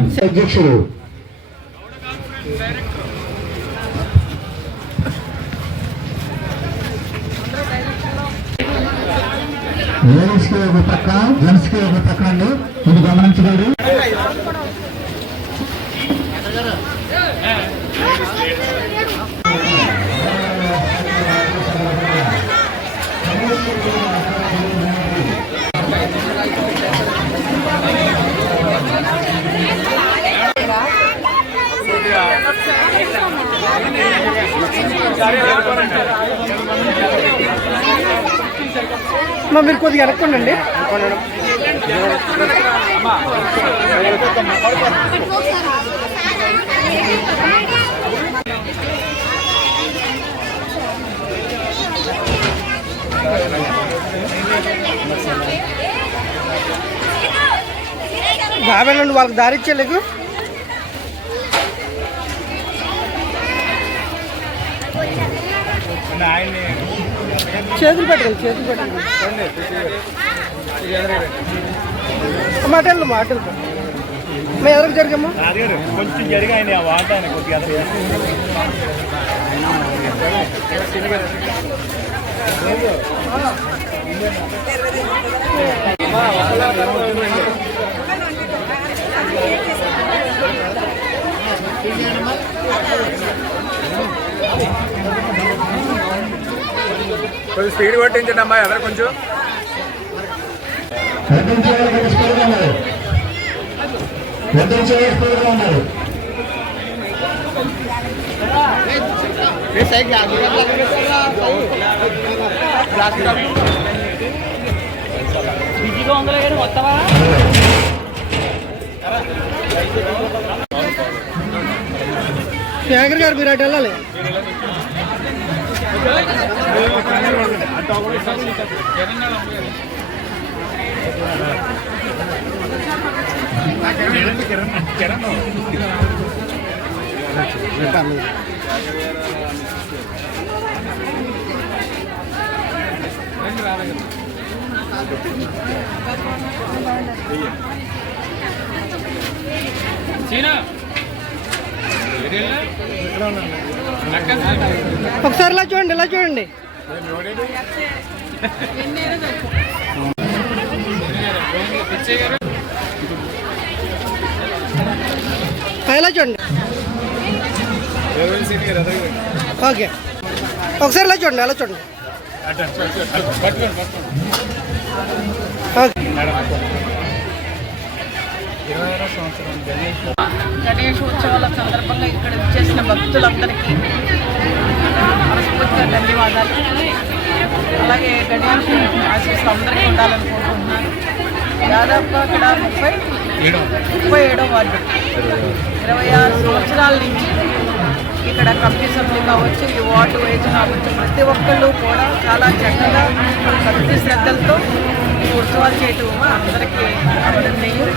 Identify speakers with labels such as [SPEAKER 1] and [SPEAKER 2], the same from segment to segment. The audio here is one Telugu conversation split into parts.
[SPEAKER 1] అధ్యక్షుడు. లేడీస్కి ఒక పక్క జెంట్స్కి ఒక పక్క అండి ఇది గమనించగలరు
[SPEAKER 2] మా మీరు కొద్దిగా ఎర్రక్కొండండి బాగా నుండి వాళ్ళకి దారి ఆయన్ని చేతులు పెట్టండి చేతులు పెట్టండి. మాటలు మాటలు. మేము ఎవరికి జరిగమ్మా
[SPEAKER 3] కొంచెం జరిగాయని ఆ వాట కొద్దిగా కొంచెం స్పీడ్ కొట్టించండి అమ్మా ఎవరు కొంచెం?
[SPEAKER 1] వడ్డించే వాళ్ళకి స్పీడ్గా
[SPEAKER 2] శేఖర్ గారు మీరు అటు వెళ్ళాలి. ఒకసారి ఇలా చూడండి ఇలా చూడండి. పైలా చూడండి. ఓకే ఒకసారి ఇలా చూడండి అలా చూడండి.
[SPEAKER 4] గణేష్ ఉత్సవాల సందర్భంగా ఇక్కడ వచ్చేసిన భక్తులందరికీ మనస్ఫూర్తిగా ధన్యవాదాలు. అలాగే గణేష్ ఆశీస్సులు అందరికీ ఉండాలని కోరుకుంటున్నాను దాదాపుగా ఇక్కడ ముప్పై ముప్పై ఏడో వార్డు. ఇరవై ఆరు సంవత్సరాల నుంచి ఇక్కడ కమిటీ సభ్యులు కావచ్చు ఈ వార్డు వైజ్ కావచ్చు ప్రతి ఒక్కళ్ళు కూడా చాలా చక్కగా భక్తి శ్రద్ధలతో ఈ ఉత్సవాలు చేయటం అందరికీ అభినందనీయం.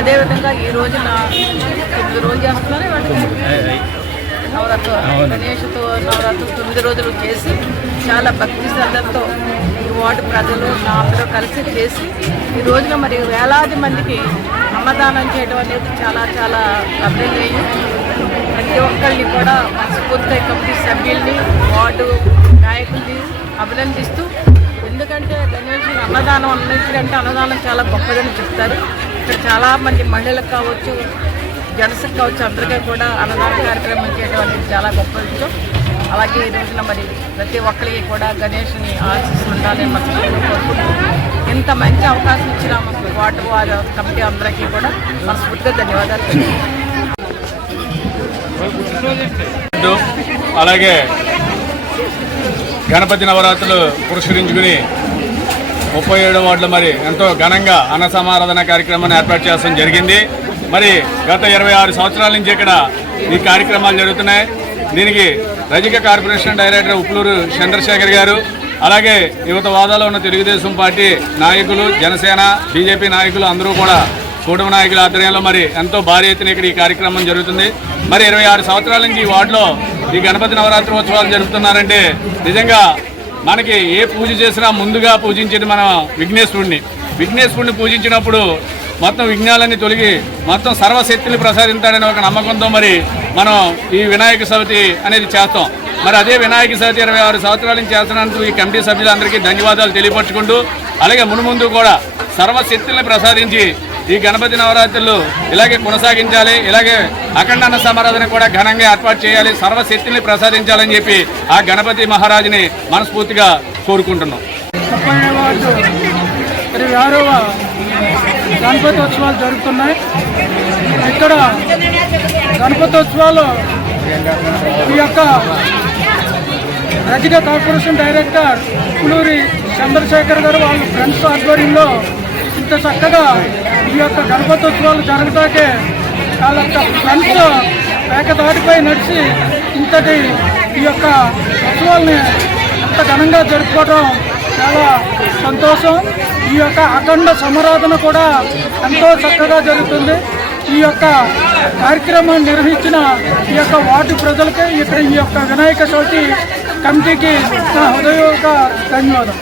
[SPEAKER 4] అదేవిధంగా ఈ రోజున తొమ్మిది రోజులు చేస్తున్నారు వాటికి నవరాత్రులు గణేష్తో నవరాత్రులు తొమ్మిది రోజులు చేసి చాలా భక్తి శ్రద్ధలతో ఈ వార్డు ప్రజలు నా అందరూ కలిసి చేసి ఈ రోజున మరి వేలాది మందికి అన్నదానం చేయడం అనేది చాలా చాలా అభినందనీయం. ప్రతి ఒక్కరిని కూడా మనస్ఫూర్తిగా కమిటీ సభ్యుల్ని వార్డు నాయకుల్ని అభినందిస్తూ ఎందుకంటే గణేష్ అన్నదానం అన్నిటికంటే అన్నదానం చాలా గొప్పదని చెప్తారు. ఇక్కడ చాలా మంది మహిళలకు కావచ్చు జనసంఖ్య వచ్చి అందరికీ కూడా అన్నదాన కార్యక్రమం చేయడం అనేది చాలా గొప్ప విషయం. అలాగే ఈ రోజున మరి ప్రతి ఒక్కరికి కూడా గణేష్ని ఆశిస్తూ ఉండాలని ఇంత మంచి అవకాశం ఇచ్చిన మాకు వాటర్ వారి కమిటీ అందరికీ కూడా మనస్ఫూర్తిగా ధన్యవాదాలు
[SPEAKER 3] అలాగే గణపతి నవరాత్రులు పురస్కరించుకుని ముప్పై ఏడు వార్డులు మరి ఎంతో ఘనంగా అన్న సమారాధన కార్యక్రమాన్ని ఏర్పాటు చేయడం జరిగింది. మరి గత ఇరవై ఆరు సంవత్సరాల నుంచి ఇక్కడ ఈ కార్యక్రమాలు జరుగుతున్నాయి. దీనికి రజిక కార్పొరేషన్ డైరెక్టర్ ఉప్పులూరు చంద్రశేఖర్ గారు అలాగే యువత వాదాలో ఉన్న తెలుగుదేశం పార్టీ నాయకులు జనసేన బీజేపీ నాయకులు అందరూ కూడా కూటమి నాయకుల ఆధ్వర్యంలో మరి ఎంతో భారీ ఎత్తున ఇక్కడ ఈ కార్యక్రమం జరుగుతుంది. మరి ఇరవై ఆరు సంవత్సరాల నుంచి ఈ వార్డులో ఈ గణపతి నవరాత్రి ఉత్సవాలు జరుపుతున్నారంటే నిజంగా మనకి ఏ పూజ చేసినా ముందుగా పూజించేది మన విఘ్నేశ్వరుణ్ణి. విఘ్నేశ్వరుణ్ణి పూజించినప్పుడు మొత్తం విఘ్నాలన్నీ తొలగి మొత్తం సర్వశక్తిని ప్రసాదించాడనే ఒక నమ్మకంతో మరి మనం ఈ వినాయక చవితి అనేది చేస్తాం. మరి అదే వినాయక చవితి ఇరవై ఆరు సంవత్సరాల నుంచి చేస్తున్నందుకు ఈ కమిటీ సభ్యులందరికీ ధన్యవాదాలు తెలియపరుచుకుంటూ అలాగే మునుముందు కూడా సర్వశక్తుల్ని ప్రసాదించి ఈ గణపతి నవరాత్రులు ఇలాగే కొనసాగించాలి ఇలాగే అఖండ అన్న సమారాధన కూడా ఘనంగా ఏర్పాటు చేయాలి సర్వశక్తుల్ని ప్రసాదించాలని చెప్పి ఆ గణపతి మహారాజుని మనస్ఫూర్తిగా కోరుకుంటున్నాం.
[SPEAKER 2] గణపతోత్సవాలు గణపతి ఉత్సవాలు జరుగుతున్నాయి. ఇక్కడ గణపతి ఉత్సవాలు ఈ యొక్క రజిక కార్పొరేషన్ డైరెక్టర్ పులూరి చంద్రశేఖర్ గారు వాళ్ళ ఫ్రెండ్స్ ఆధ్వర్యంలో ఇంత చక్కగా ఈ యొక్క గణపతి ఉత్సవాలు జరగటాకే వాళ్ళ యొక్క ఫ్రెండ్స్ ఏకదాటిపై నడిచి ఇంతటి ఈ యొక్క ఉత్సవాల్ని ఎంత ఘనంగా జరుపుకోవడం చాలా సంతోషం. ఈ యొక్క అఖండ సమరాధన కూడా ఎంతో చక్కగా జరుగుతుంది. ఈ యొక్క కార్యక్రమాన్ని నిర్వహించిన ఈ యొక్క వార్డు ప్రజలకి ఇక్కడ ఈ యొక్క వినాయక చవితి కమిటీకి నా హృదయపూర్వక ధన్యవాదం